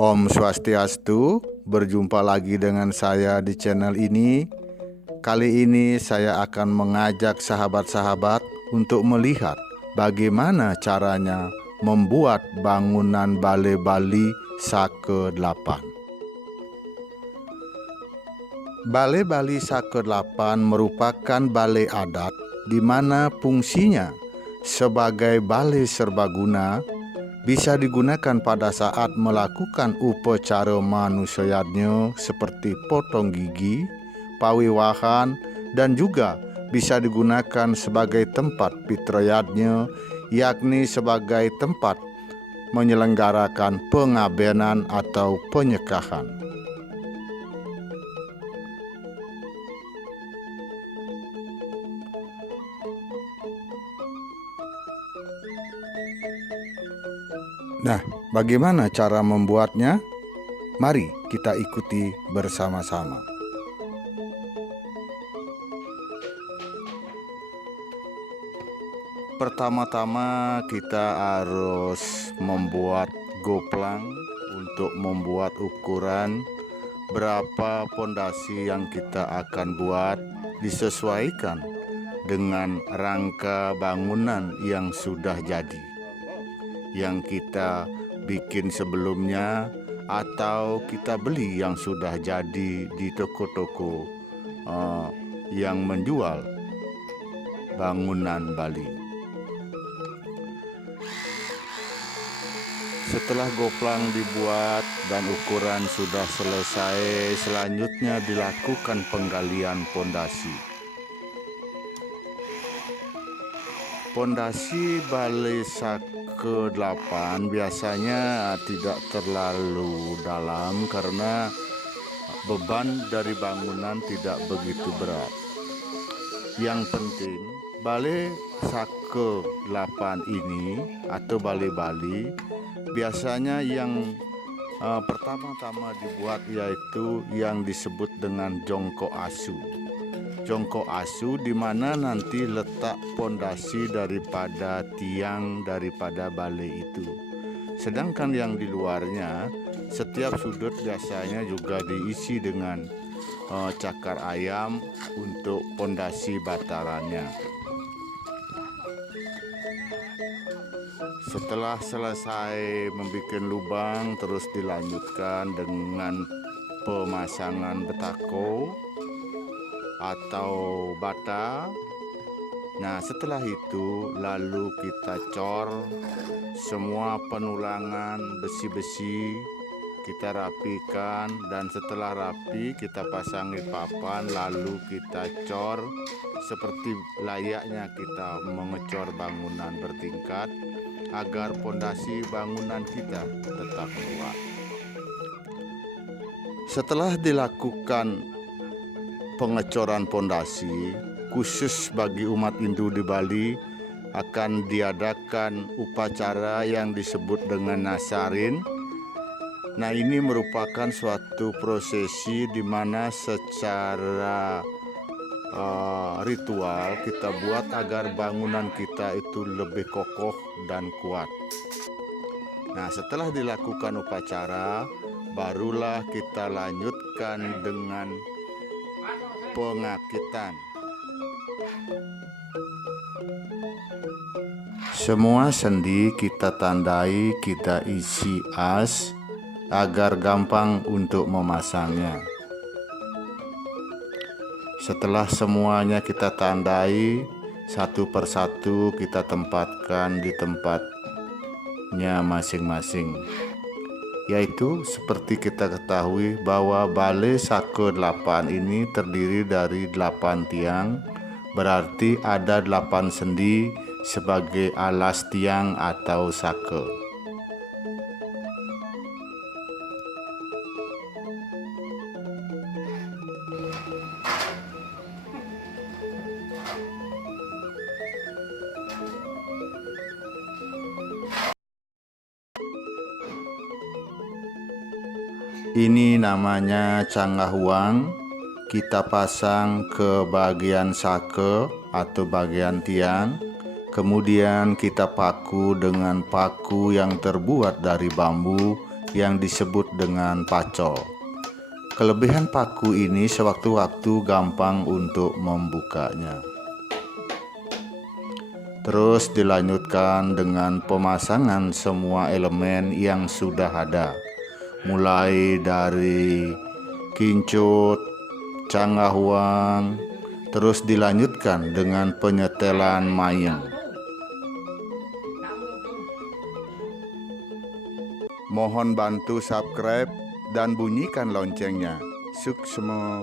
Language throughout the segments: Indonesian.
Om Swastiastu, berjumpa lagi dengan saya di channel ini. Kali ini saya akan mengajak sahabat-sahabat untuk melihat bagaimana caranya membuat bangunan Balai Bali Saka 8. Balai Bali Saka 8 merupakan balai adat di mana fungsinya sebagai balai serbaguna bisa digunakan pada saat melakukan upacara manusianya seperti potong gigi, pawiwahan, dan juga bisa digunakan sebagai tempat pitrayatnya, yakni sebagai tempat menyelenggarakan pengabenan atau penyekahan. Nah, bagaimana cara membuatnya? Mari kita ikuti bersama-sama. Pertama-tama kita harus membuat goplang untuk membuat ukuran berapa pondasi yang kita akan buat, disesuaikan dengan rangka bangunan yang sudah jadi, yang kita bikin sebelumnya atau kita beli yang sudah jadi di toko-toko yang menjual bangunan Bali. Setelah goplang dibuat dan ukuran sudah selesai, selanjutnya dilakukan penggalian pondasi. Pondasi Balai Saka 8 biasanya tidak terlalu dalam karena beban dari bangunan tidak begitu berat. Yang penting, Balai Saka 8 ini atau Balai Bali biasanya yang pertama-tama dibuat yaitu yang disebut dengan jongkok asu. Jongkok asu di mana nanti letak pondasi daripada tiang daripada balai itu. Sedangkan yang di luarnya, setiap sudut biasanya juga diisi dengan cakar ayam untuk pondasi batarannya. Setelah selesai membuat lubang, terus dilanjutkan dengan pemasangan betako atau bata. Nah, setelah itu lalu kita cor semua penulangan besi-besi, kita rapikan, dan setelah rapi kita pasangi papan, lalu kita cor seperti layaknya kita mengecor bangunan bertingkat agar pondasi bangunan kita tetap kuat. Setelah dilakukan pengecoran pondasi, khusus bagi umat Hindu di Bali akan diadakan upacara yang disebut dengan nasarin. Nah, ini merupakan suatu prosesi di mana secara ritual kita buat agar bangunan kita itu lebih kokoh dan kuat. Nah, setelah dilakukan upacara, barulah kita lanjutkan dengan pengakitan. Semua sendi kita tandai, kita isi as agar gampang untuk memasangnya. Setelah semuanya kita tandai, satu persatu kita tempatkan di tempatnya masing-masing. Yaitu seperti kita ketahui bahwa Balai Saka 8 ini terdiri dari 8 tiang, berarti ada 8 sendi sebagai alas tiang atau saka. Ini namanya canggah uang. Kita pasang ke bagian saka atau bagian tiang. Kemudian kita paku dengan paku yang terbuat dari bambu yang disebut dengan pacol. Kelebihan paku ini sewaktu-waktu gampang untuk membukanya. Terus dilanjutkan dengan pemasangan semua elemen yang sudah ada, mulai dari kincut, canggahuang, terus dilanjutkan dengan penyetelan mayeng. Mohon bantu subscribe dan bunyikan loncengnya. Suksma.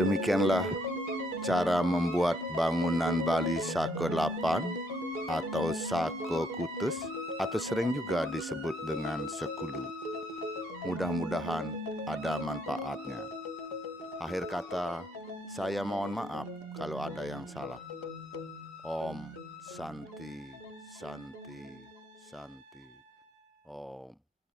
Demikianlah cara membuat bangunan Bali Sake 8 atau Sake Kutus, atau sering juga disebut dengan sekulu. Mudah-mudahan ada manfaatnya. Akhir kata, saya mohon maaf kalau ada yang salah. Om Santi, Santi, Santi. Om.